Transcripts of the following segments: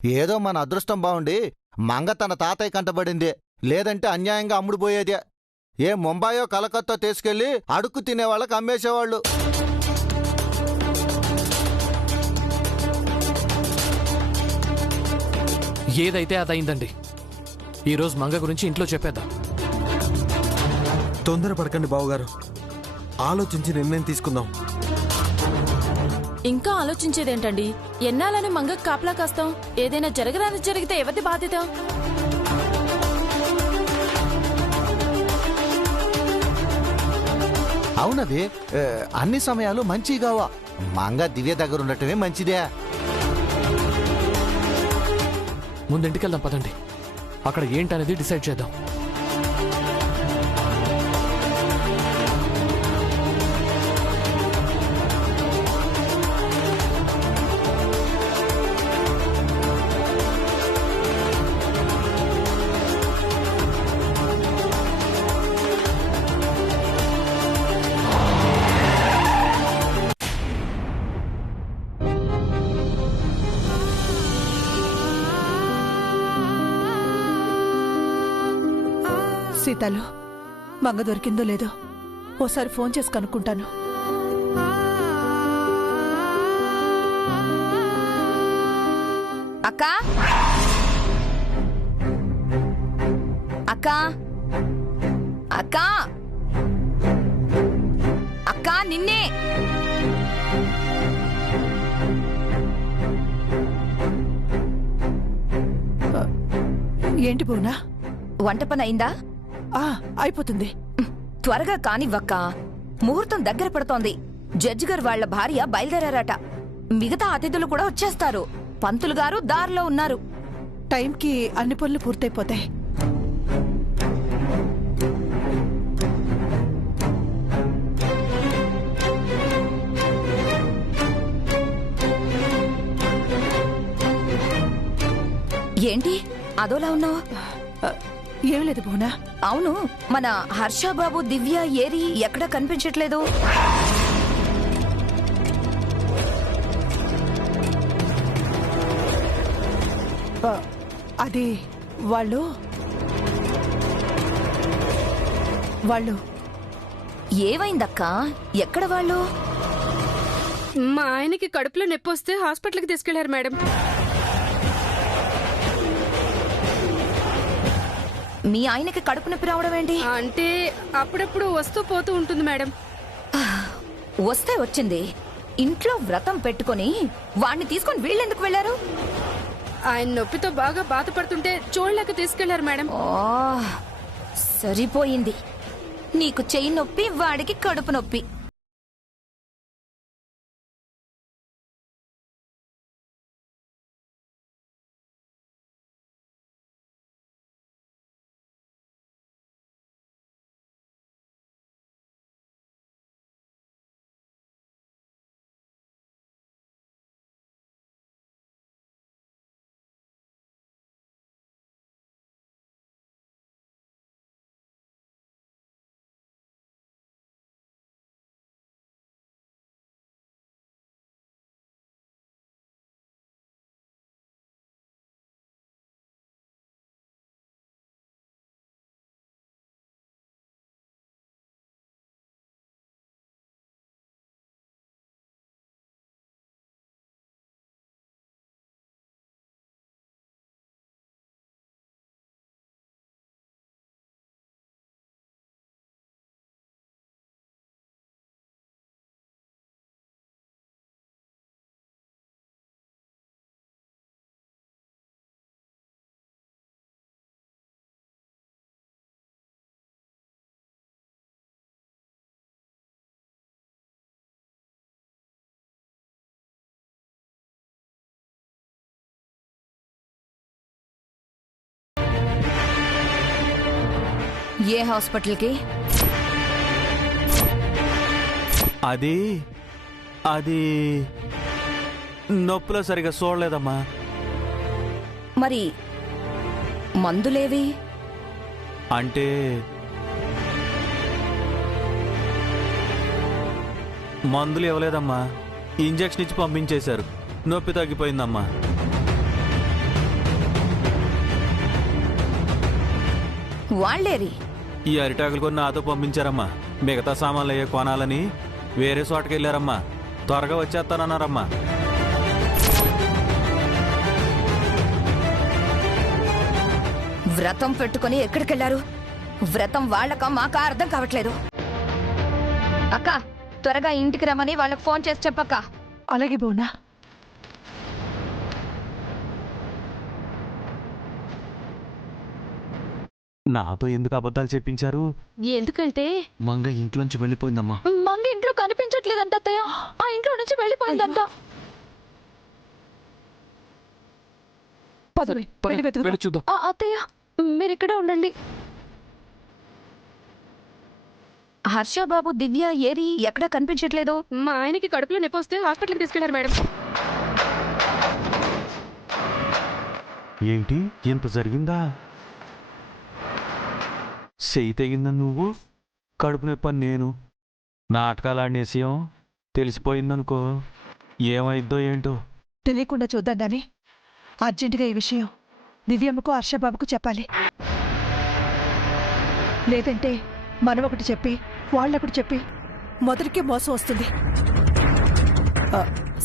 ఏదో మన అదృష్టం బావుండి మంగ తన తాతయ్య కంటబడిందే, లేదంటే అన్యాయంగా అమ్ముడుపోయేదే. ఏ ముంబాయో కలకత్తా తీసుకెళ్లి అడుక్కు తినేవాళ్ళకి అమ్మేసేవాళ్ళు. ఏదైతే అదైందండి. ఈరోజు మంగ గురించి ఇంట్లో చెప్పేద్దాం. తొందరపడకండి బావగారు, ఆలోచించి నిర్ణయం తీసుకుందాం. ఇంకా ఆలోచించేదేంటండి? ఎన్నాలని మంగకు కాపలా కాస్తాం? ఏదైనా జరగరాని జరిగితే ఎవరి బాధ్యత? అవునది, అన్ని సమయాలు మంచిగావా? మంగ దివ్య దగ్గర ఉండటమే మంచిదే. ముందింటికెళ్దాం పదండి, అక్కడ ఏంటనేది డిసైడ్ చేద్దాం. సీతాలు, మంగ దొరికిందో లేదో ఓసారి ఫోన్ చేసి కనుక్కుంటాను. అక్కా అక్కా అక్కా అక్కా నిన్నే. ఏంటి బోనా? వంట పని అయిందా? అయిపోతుంది. త్వరగా కానివ్వక్క, ముహూర్తం దగ్గర పడుతోంది. జడ్జి గారు వాళ్ల భార్య బయలుదేరారట. మిగతా అతిథులు కూడా వచ్చేస్తారు. పంతులు గారు దారిలో ఉన్నారు. టైంకి అన్ని పనులు పూర్తయిపోతాయి. ఏంటి అదోలా ఉన్నావు? ఏం లేదు బోనా. అవును, మన హర్షబాబు, దివ్య ఏరి ఎక్కడా కనిపించట్లేదు. అది వాళ్ళు ఏమైందక్కా? ఎక్కడ వాళ్ళు? మా ఆయనకి కడుపులో నొప్పి వస్తే హాస్పిటల్కి తీసుకెళ్లారు మేడం. మీ ఆయనకి కడుపు నొప్పి రావడం ఏంటి? అంటే అప్పుడప్పుడు వస్తూ పోతూ ఉంటుంది మేడం. వస్తే వచ్చింది. ఇంట్లో వ్రతం పెట్టుకుని వాణ్ణి తీసుకుని వీళ్ళెందుకు వెళ్లారు? ఆయన నొప్పితో బాగా బాధపడుతుంటే చూడలేక తీసుకెళ్లారు మేడం. సరిపోయింది. నీకు చెయ్యి నొప్పి, వాడికి కడుపు నొప్పి. ఏ హాస్పిటల్కి? అది అది నొప్పులో సరిగా చూడలేదమ్మా. మరి మందులేవి? అంటే మందులు ఇవ్వలేదమ్మా, ఇంజెక్షన్ ఇచ్చి పంపించేశారు. నొప్పి తగ్గిపోయిందమ్మా. వాళ్ళేరి. ఈ అరిటాకులు కొన్ని నాతో పంపించారమ్మా. మిగతా సామాన్లు అయ్యే కొనాలని వేరే చోటకి వెళ్ళారమ్మా. త్వరగా వచ్చేస్తానన్నారమ్మా. వ్రతం పెట్టుకుని ఎక్కడికెళ్లారు? వ్రతం వాళ్ళక మాకా అర్థం కావట్లేదు. అక్క, త్వరగా ఇంటికి రమ్మని వాళ్ళకి ఫోన్ చేసి చెప్పక్క. అలాగే బోనా. నాతో ఎందుకు అబద్ధాలు చెప్పించారు? ఎందుకంటే మంగ ఇంట్లోంచి వెళ్ళిపోయిందమ్మా. మంగ ఇంట్లో కనిపించట్లేదంట అత్తయ్య. ఆ ఇంట్లో నుంచి వెళ్ళిపోయిందంట. పదవి వెళ్ళి వెతుకుదాం. వెళ్ళి చూద్దాం. అత్తయ్య మీరు ఇక్కడే ఉండండి. హర్షబాబు, దివ్య ఏరి? ఎక్కడా కనిపించట్లేదు. మా ఆయనకి కడుపులో నొప్పి వస్తే హాస్పిటల్కి తీసుకెళ్లారు మేడం. ఏంటి ఇంత జరిగిందా? చెయ్యి తెగిందా నువ్వు? కడుపు నొప్పి నేను నాటకాలు ఆడినేసాం. తెలిసిపోయిందనుకో ఏమైద్దో ఏంటో. తెలియకుండా చూద్దాం దాని. అర్జెంటుగా ఈ విషయం దివ్యమ్మకు హర్షబాబుకు చెప్పాలి. లేదంటే మనం ఒకటి చెప్పి వాళ్ళొకటి చెప్పి మొదటికే మోసం వస్తుంది.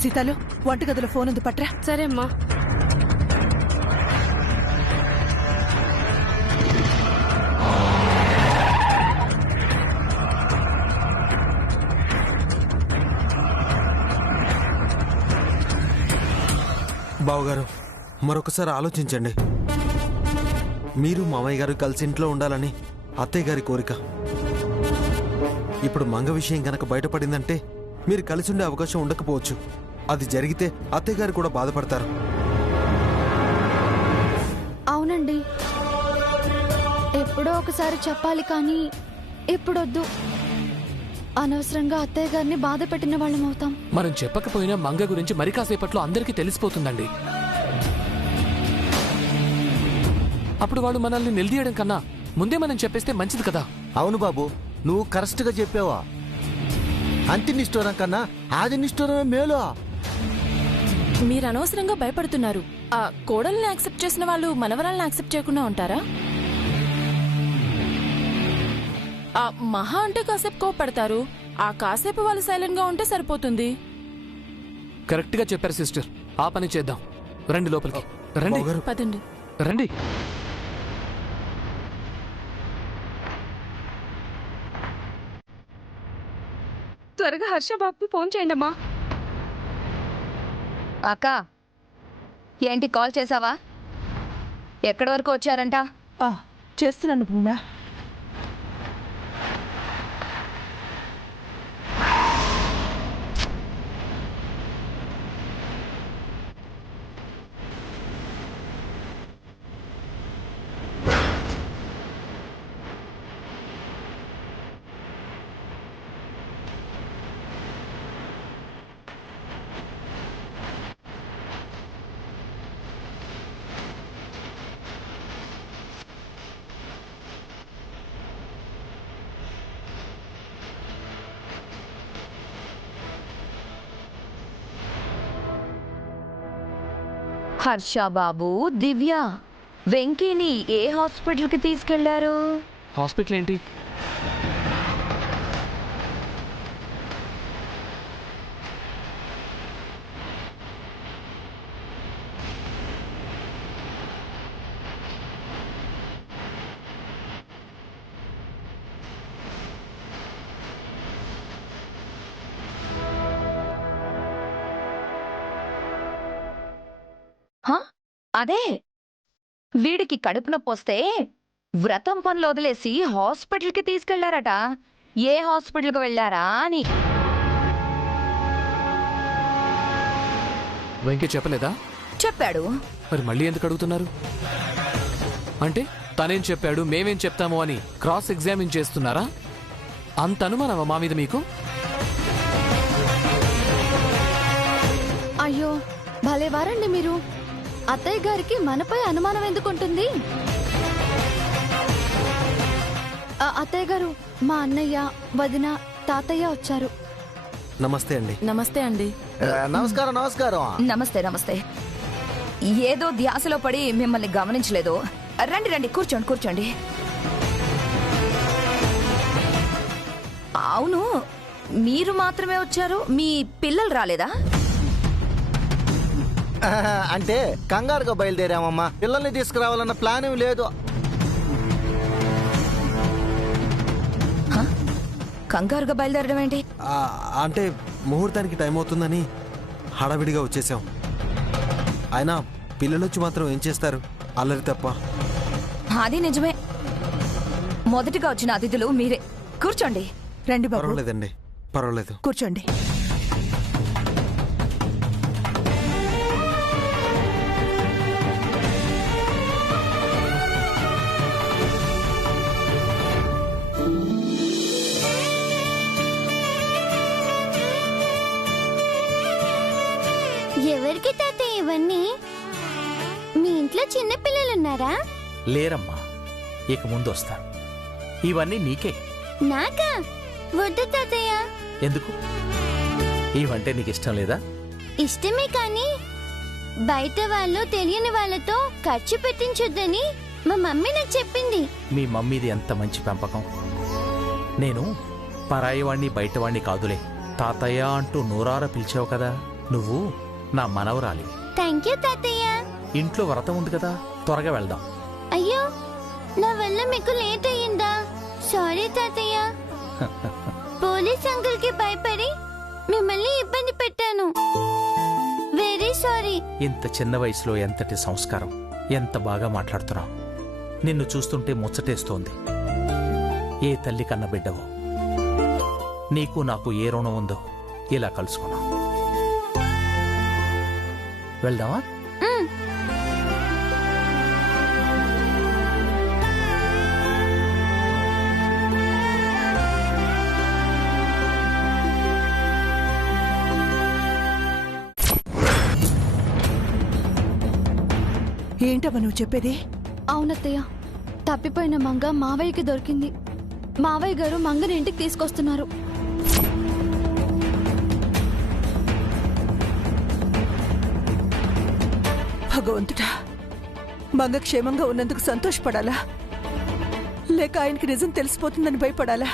సీతాలు, వంటగదిలో ఫోన్ ఉంది, పట్రా. సరే అమ్మా. బావగారు, మరొకసారి ఆలోచించండి. మీరు మామయ్య గారు కలిసి ఇంట్లో ఉండాలని అత్తయ్య గారి కోరిక. ఇప్పుడు మంగ విషయం గనక బయటపడిందంటే మీరు కలిసి ఉండే అవకాశం ఉండకపోవచ్చు. అది జరిగితే అత్తయ్య గారు కూడా బాధపడతారు. అవునండి, ఎప్పుడో ఒకసారి చెప్పాలి, కానీ ఇప్పుడొద్దు. అనవసరంగా అత్తయ్య గారిని బాధ పెట్టిన వాళ్ళం అవుతాం. మనం చెప్పకపోయినా మంగ గురించి మరి కాసేపట్లో అందరికీ తెలిసిపోతుందండి. అప్పుడు వాళ్ళు మనల్ని నిలదీయడం కన్నా ముందే మనం చెప్పేస్తే మంచిది కదా. అవును బాబు, నువ్వు కరెక్ట్గా చెప్పావా. అంతి నిష్ఠూరం కన్నా ఆది నిష్ఠూరమే మేలు. మీరు అనవసరంగా భయపడుతున్నారు. ఆ కోడల్ని యాక్సెప్ట్ చేసిన వాళ్ళు మనవరాల్ని యాక్సెప్ట్ చేయకుండా ఉంటారా? ఆ మహా అంటే కాసేపు కోపడతారు. ఆ కాసేపు వాళ్ళు సైలెంట్ గా ఉంటే సరిపోతుంది. కరెక్ట్ గా చెప్పారు సిస్టర్. ఆ పని చేద్దాం. రండి లోపలికి. రండి బావగారు, పదండి. రండి. త్వరగా హర్షబాబుకి ఫోన్ చేయండి అమ్మా. అక్క, ఏంటి కాల్ చేసావా? ఎక్కడి వరకు వచ్చారంట? చేస్తున్నాను బోనా. హర్షబాబు, దివ్య, వెంకీని ఏ హాస్పిటల్కి తీసుకెళ్లారు? హాస్పిటల్ ఏంటి? అదే, వీడికి కడుపు నొప్పి వస్తే వ్రతం పనులు వదిలేసి హాస్పిటల్కి తీసుకెళ్లారట. ఏ హాస్పిటల్కి వెళ్ళారా అని. వెంకీ చెప్పలేదా? చెప్పాడు. మరి మళ్ళీ ఎందుకు అడుగుతున్నారు? అంటే తనేం చెప్పాడు మేమేం చెప్తాము అని క్రాస్ ఎగ్జామిన్ చేస్తున్నారా? అంత అనుమానమా మా మీద మీకు? అయ్యో, భలే వారండి మీరు. అత్తయ్య గారికి మనపై అనుమానం ఎందుకుంటుంది? అత్తయ్య గారు, మా అన్నయ్య, వదిన, తాతయ్య వచ్చారు. నమస్తే అండి. నమస్తే అండి. నమస్కారం. నమస్కారం. నమస్తే. నమస్తే. ఏదో ధ్యాసలో పడి మిమ్మల్ని గమనించలేదు. రండి రండి, కూర్చోండి కూర్చోండి. అవును, మీరు మాత్రమే వచ్చారు, మీ పిల్లలు రాలేదా? అంటే కంగారుగా బయలుదేరామమ్మా. పిల్లల్ని తీసుకురావాలన్న ప్లాన్ ఏం లేదు. కంగారుగా బయలుదేరడం ఏంటి? అంటే ముహూర్తానికి టైం అవుతుందని హడావిడిగా వచ్చేసాం. అయినా పిల్లలొచ్చి మాత్రం ఏం చేస్తారు, అల్లరి తప్ప. అది నిజమే. మొదటిగా వచ్చిన అతిథులు మీరే. కూర్చోండి. రండి బాబు, పర్వాలేదండి, పర్వాలేదు. కూర్చోండి. ఎవరికి తాతయ్య ఇవన్నీ? మీ ఇంట్లో చిన్న పిల్లలున్నారా? లేరమ్మా, ఇక ముందు వస్తారు. ఇవన్నీ నీకే. నాకా? వద్దు తాతయ్య. ఎందుకు? ఇవంటే నీకు ఇష్టం లేదా? ఇష్టమే, కానీ బయట వాళ్ళు తెలియని వాళ్ళతో ఖర్చు పెట్టించొద్దని మా మమ్మీ నాకు చెప్పింది. మీ మమ్మీది ఎంత మంచి పెంపకం. నేను పరాయివాణ్ణి బయటవాణ్ణి కాదులే, తాతయ్య అంటూ నూరార పిలిచావు కదా. నువ్వు నా మనవరాలి. థ్యాంక్ యూ తాతయ్య. ఇంట్లో వ్రతం ఉంది కదా, త్వరగా వెళ్దాం. అయ్యో, నా వల్ల మీకు లేట్ అయ్యిందా? సారీ తాతయ్య. పోలీస్ అంకుల్ కి భయపడి మిమ్మల్ని ఇబ్బంది పెట్టాను. Very sorry. ఇంత చిన్న వయసులో ఎంతటి సంస్కారం, ఎంత బాగా మాట్లాడుతున్నావు. నిన్ను చూస్తుంటే ముచ్చటేస్తోంది. ఏ తల్లి కన్న బిడ్డవో. నీకు నాకు ఏ రుణం ఉందో ఇలా కలుసుకున్నాం. వెళ్దామా? ఏంటమ్మా నువ్వు చెప్పేది? అవునత్తయ్య, తప్పిపోయిన మంగ మావయ్యకి దొరికింది. మావయ్య గారు మంగని ఇంటికి తీసుకొస్తున్నారు. భగవంతుడా, మంగ క్షేమంగా ఉన్నందుకు సంతోషపడాలా, లేక ఆయనకి నిజం తెలిసిపోతుందని భయపడాలా?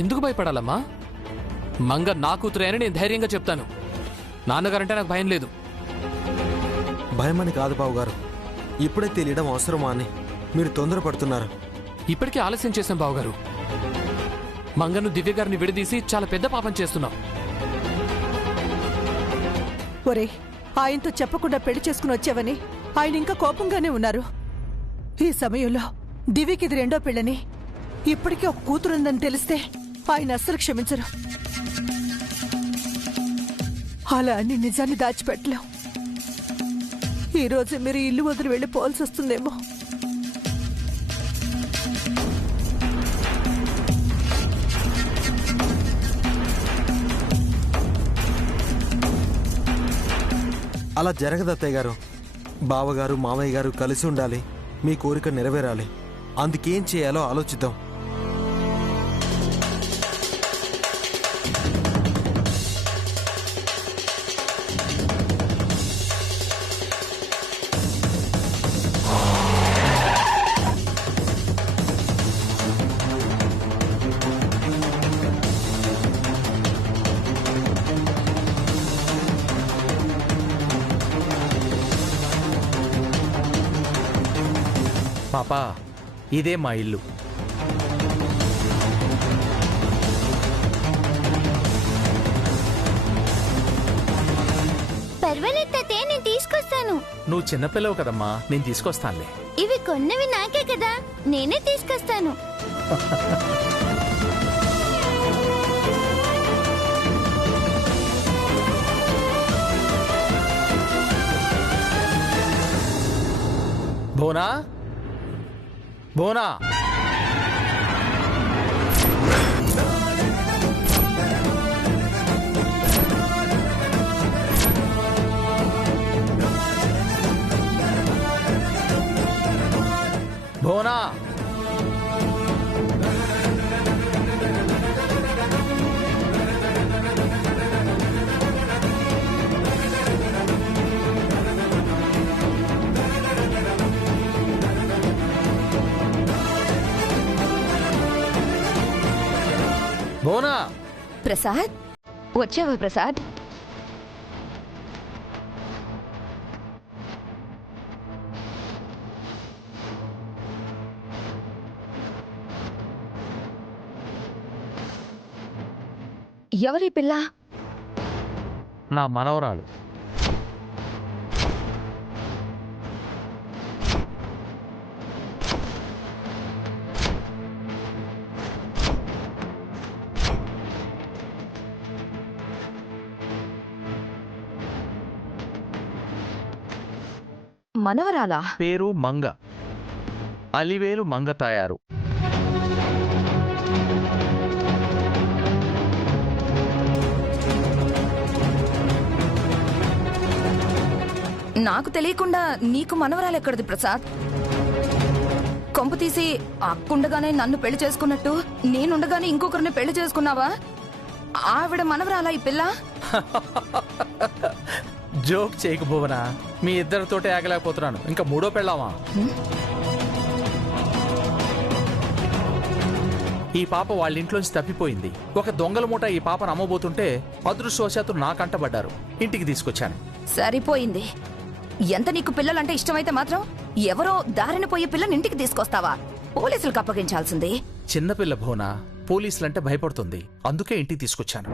ఎందుకు భయపడాలమ్మా? మంగ నా కూతురే అని నేను ధైర్యంగా చెప్తాను. నాన్నగారంటే నాకు భయం లేదు. భయమని కాదు బావుగారు, ఇప్పుడే తెలియడం అవసరమా అని మీరు తొందరపడుతున్నారు. ఇప్పటికే ఆలస్యం చేశాం బావగారు. మంగను దివ్య గారిని విడదీసి చాలా పెద్ద పాపం చేస్తున్నాం. ఒరే, ఆయనతో చెప్పకుండా పెళ్లి చేసుకుని వచ్చావని ఆయన ఇంకా కోపంగానే ఉన్నారు. ఈ సమయంలో దివ్యకిది రెండో పెళ్ళని, ఇప్పటికీ ఒక కూతురుందని తెలిస్తే ఆయన అస్సలు క్షమించరు. అలా అని నిజాన్ని దాచిపెట్టలేం. ఈరోజు మీరు ఇల్లు వదిలి వెళ్ళిపోవాల్సి వస్తుందేమో. అలా జరగదు అత్తయ్య గారు. బావగారు మామయ్య గారు కలిసి ఉండాలి, మీ కోరిక నెరవేరాలి. అందుకేం చేయాలో ఆలోచిద్దాం. పాపా, ఇదే మా ఇల్లు. పర్వాలేదు తాతయ్య, నేను తీసుకొస్తాను. నువ్వు చిన్నపిల్లవు కదమ్మా, నేను తీసుకొస్తానులే. ఇవి కొన్నవి నాకే కదా, నేనే తీసుకొస్తాను. బోనా, బోనా, బోనా. భువనా, ప్రసాద్ వచ్చావా ప్రసాద్? ఎవరి పిల్ల? నా మనవరాలు. మనవరాలా? పేరు మంగ, అలివేలు మంగ తాయారు. నాకు తెలియకుండా నీకు మనవరాలెక్కడిది ప్రసాద్? కొంపు తీసి అక్కుండగానే నన్ను పెళ్లి చేసుకున్నట్టు నేనుండగానే ఇంకొకరిని పెళ్లి చేసుకున్నావా? ఆవిడ మనవరాలా ఈ పిల్ల? జోక్ చేయకు భువనా, మీ ఇద్దరితోటే ఆగలేకపోతున్నాను, ఇంకా మూడో పెళ్ళామా? ఈ పాప వాళ్ళ ఇంట్లోంచి తప్పిపోయింది. ఒక దొంగల మూట ఈ పాపను అమ్మబోతుంటే అదృష్టవశాత్తు నా కంటబడ్డారు. ఇంటికి తీసుకొచ్చాను. సరిపోయింది. ఎంత నీకు పిల్లలంటే ఇష్టమైతే మాత్రం ఎవరో దారిన పోయే పిల్లని ఇంటికి తీసుకొస్తావా? పోలీసులకు అప్పగించాల్సింది. చిన్నపిల్ల భువనా, పోలీసులంటే భయపడుతుంది, అందుకే ఇంటికి తీసుకొచ్చాను.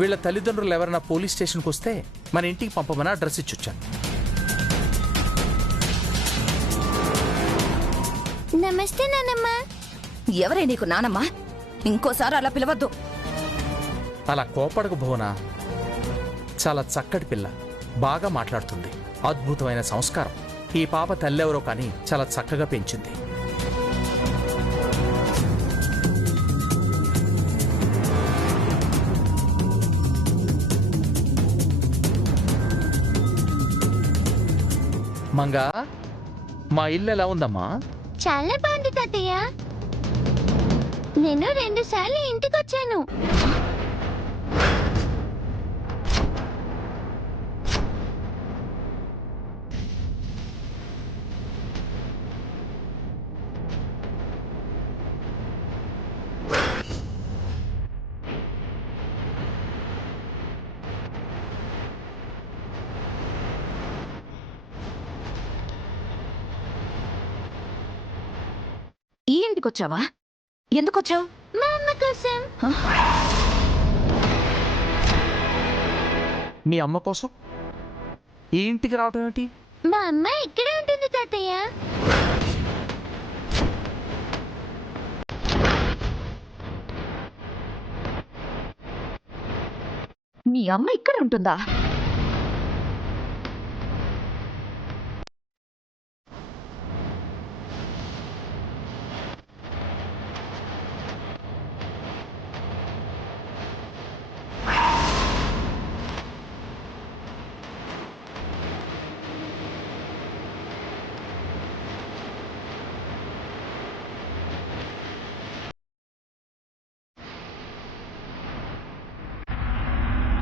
వీళ్ళ తల్లిదండ్రులు ఎవరైనా పోలీస్ స్టేషన్కి వస్తే మన ఇంటికి పంపమని అడ్రస్ ఇచ్చొచ్చాను. నమస్తే నానమ్మ. ఎవరే నీకు నానమ్మ? ఇంకోసారి అలా పిలవద్దు. అలా కోపడకు భువనా, చాలా చక్కటి పిల్ల, బాగా మాట్లాడుతుంది, అద్భుతమైన సంస్కారం. ఈ పాప తల్లెవరో కానీ చాలా చక్కగా పెంచింది. మంగా, మా ఇల్లు ఎలా ఉందమ్మా? చాలా బాగుంది తాతయ్య. నేను 2 సార్లు ఇంటికి వచ్చాను. ఈ ఇంటికొచ్చావా? ఎందుకొచ్చావు? మా అమ్మ కోసం. మీ అమ్మ కోసం ఈ ఇంటికి రావడం ఏంటి? మా అమ్మ ఇక్కడే ఉంటుంది తాతయ్య. మీ అమ్మ ఇక్కడ ఉంటుందా?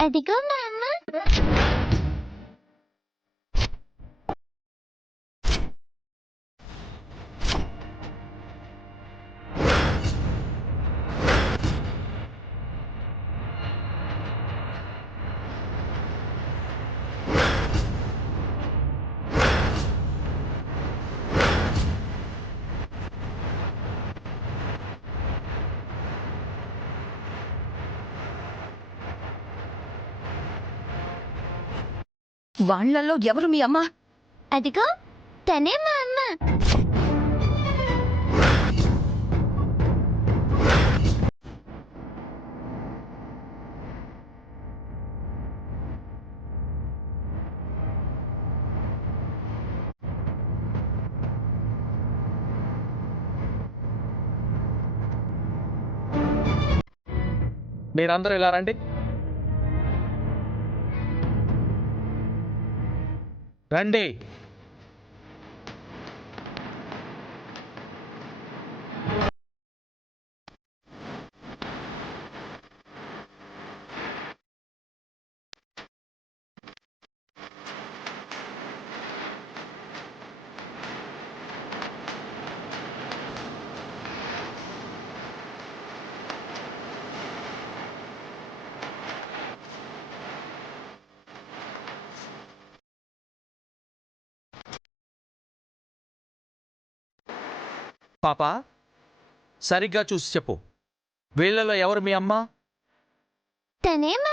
అదిగో మా అమ్మ. వాళ్ళల్లో ఎవరు మీ అమ్మ? అదిగో తనే మా అమ్మ. మీరందరూ ఇలా రండి. రండి. పాపా సరిగ్గా చూసి చెప్పు, వీళ్ళలో ఎవరు మీ అమ్మ? తనే మా